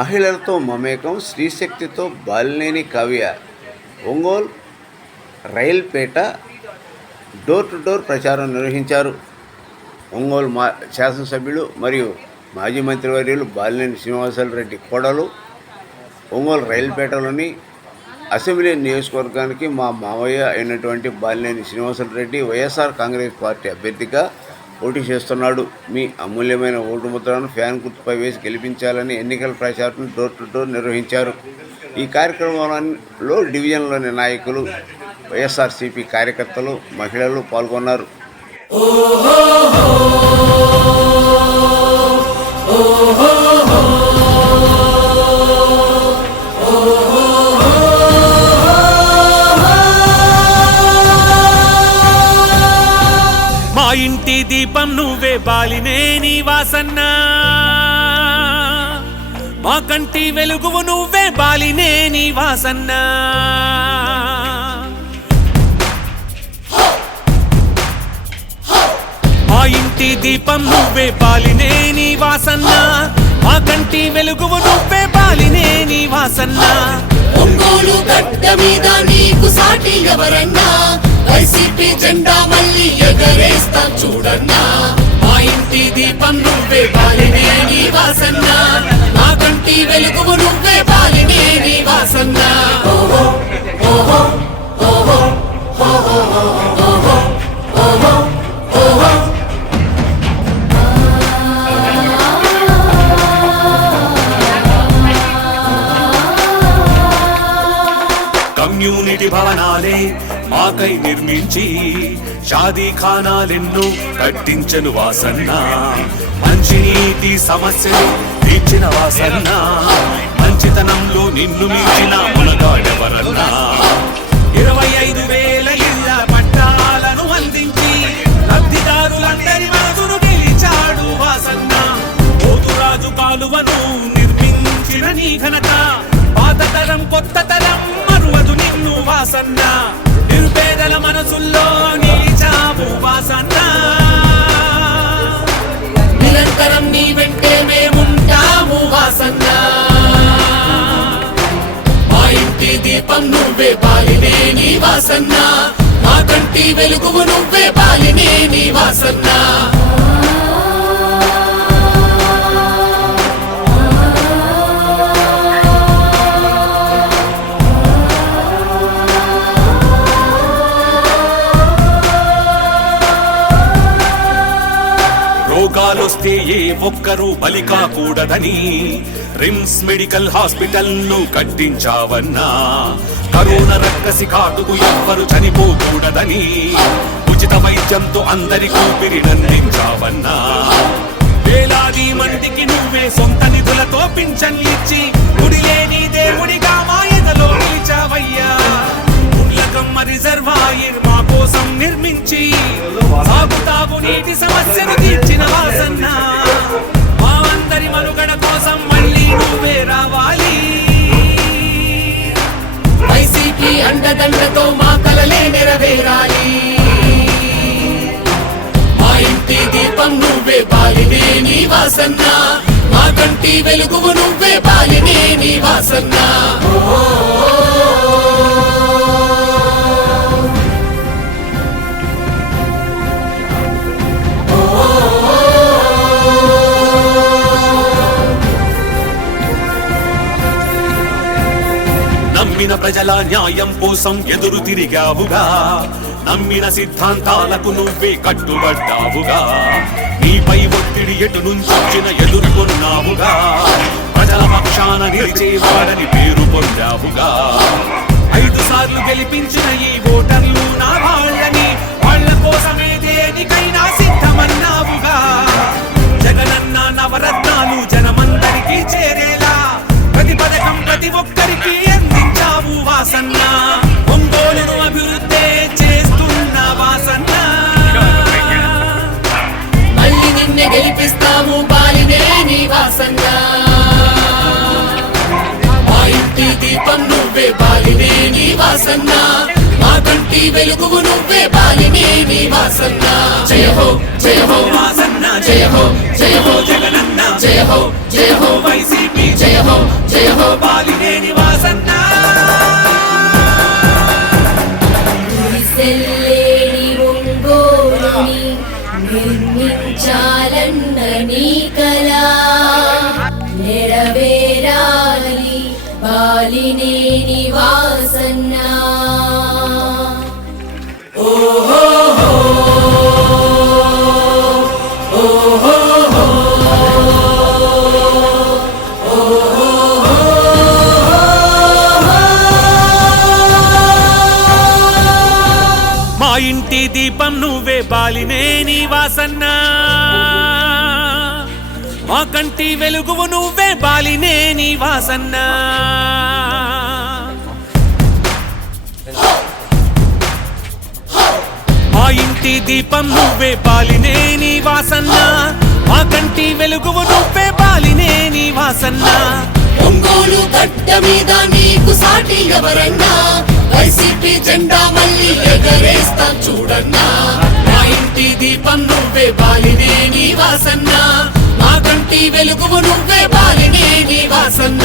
మహిళలతో మమేకం, స్త్రీశక్తితో Balineni Kavya. Ongole Railpet door to door ప్రచారం నిర్వహించారు. ఒంగోలు శాసనసభ్యులు మరియు మాజీ మంత్రివర్యులు బాలినేని శ్రీనివాసరెడ్డి కోడలు ఒంగోలు రైల్పేటలోని అసెంబ్లీ నియోజకవర్గానికి మా మావయ్య అయినటువంటి బాలినేని శ్రీనివాసరెడ్డి వైఎస్ఆర్ కాంగ్రెస్ పార్టీ అభ్యర్థిగా పోటీ చేస్తున్నాడు. మీ అమూల్యమైన ఓటు ముద్రను ఫ్యాన్ గుర్తుపై వేసి గెలిపించాలని ఎన్నికల ప్రచారం డోర్ టు డోర్ నిర్వహించారు. ఈ కార్యక్రమంలో డివిజన్లోని నాయకులు, వైఎస్ఆర్సీపీ కార్యకర్తలు, మహిళలు పాల్గొన్నారు. మా ఇంటి దీపం నువ్వే బాలినేని వాసన్న, మా కంటి వెలుగువు నువ్వే బాలినేని వాసన్న. మా ఇంటి దీపం నువ్వే బాలినేని వాసన్న, మా కంటి వెలుగువు నువ్వే బాలినేని వాసన్న. ఒంగోలు గడ్డ మీద నీకు సాటి ఎవరన్నా, వైసీపీ జెండా మళ్ళీ ఎగరేస్తాం చూడన్నా. మా ఇంటి దీపం నువ్వే బాలినేని వాసన్న, మా కంటి వెలుగువు నువ్వే బాలినేని వాసన్న. ఓహో ఓహో ఓహో ఓహో ఓహో ఓహో ఓహో. కమ్యూనిటీ భవనాలే మాకై నిర్మించి షాదీ ఖానాలెన్నో కట్టించను వాసన్న. మంచినీటి సమస్యలు తీర్చిన వాసన్న, మంచితనంలో నిన్ను మించిన మునగాడెవరన్నా. 25,000 ఇళ్ల పట్టాలను అందించి లబ్ధిదారులందరి మనసును గెలిచాడు వాసన్న. పోతురాజు కాలువను నిర్మించిన నీ ఘనత, పాత తరం కొత్త తరం మరువదు నిన్ను వాసన్న. నిరుపేదల మనసుల్లో నిలిచావు వాసన్న. నిరంతరం నీ వెంటే మేముంటాము వాసన్న. మా ఇంటి దీపం నువ్వే బాలినేని వాసన్న, మా కంటి వెలుగువు నువ్వే బాలినేని వాసన్న. రోగాలొస్తే ఏ ఒక్కరూ బలి కాకూడదని రిమ్స్ మెడికల్ హాస్పిటల్ ను కట్టించావన్నా. కరోనా రక్కసి కాటుకు ఎవ్వరు చనిపోకూడదని ఉచిత వైద్యంతో అందరికీ ఊపిరినందించావన్నా. వేలాది మందికి నువ్వే సొంత నిధులతో పింఛన్లు ఇచ్చి గుడిలేని దేవుడిగా మా ఎదలో నిలిచావయ్యా. ఉల్లకమ్మ రిజర్వాయర్ మా కోసం నిర్మించి సాగుతావు నీటి సమస్యను తీర్చిన వాసన్న. మా అందరి మనుగడ కోసం మళ్ళీ నువ్వే రావాలి. వైసీపీ అండదండతో మా కలలే నెరవేరాలి. మా ఇంటి దీపం నువ్వే బాలినేని వాసన్న, మా కంటి వెలుగువు నువ్వే బాలినేని వాసన్న. నమ్మిన ప్రజల న్యాయం కోసం ఎదురు తిరిగావుగా, నమ్మిన సిద్ధాంతాలకు నువ్వే కట్టుబడ్డావుగా. నీపై ఒత్తిడి ఎటు నుంచొచ్చిన ఎదుర్కొన్నావుగా, ప్రజల పక్షాన నిలిచేవాడని పేరు పొందావుగా. 5 సార్లు గెలిపించిన ఈ ఓటర్లు నా వాళ్ళని, వాళ్ళ కోసమే దేనికైనా సిద్ధమన్నావుగా. జగనన్న నవరత్నాలు జనమందరికీ చేరేలా ప్రతి పథకం ప్రతి ఒక్కరికి అందించావు వాసన్న. ఒంగోలును అభివృద్ధి చేస్తున్న వాసన్న. మళ్ళీ నిన్నే గెలిపిస్తాము బాలినేని వాసన్న. మా ఇంటి దీపం నువ్వే బాలినేని వాసన్న, మా కంటి వెలుగువు నువ్వే బాలినేని వాసన్న. జయ హో జయ హో వాసన్న, జయ హో జయ హో జగనన్న, జయ హో వైసీపీ, జయ హో హో జయ హో బాలినేని వాసన్న గుడిసెల్లేని ఒంగోలుని నిర్మించాలన్న నీ కలా నెరవేరాలి బాలినేని వాసన్న. మా ఇంటి దీపం నువ్వే బాలినేని వాసన్న మా కంటి వెలుగువు నువ్వే బాలినేని వాసన్న మా ఇంటి దీపం నువ్వే బాలినేని వాసన్న మా కంటి వెలుగువు నువ్వే బాలినేని వాసన్న. ఒంగోలు గడ్డ మీద నీకు సాటి ఎవరన్నా వైసీపీ జెండా మళ్ళీ ఎగరేస్తాం చూడన్నా. మా ఇంటి దీపం నువ్వే బాలినేని వాసన్న మా కంటి వెలుగువు నువ్వే బాలినేని వాసన్న.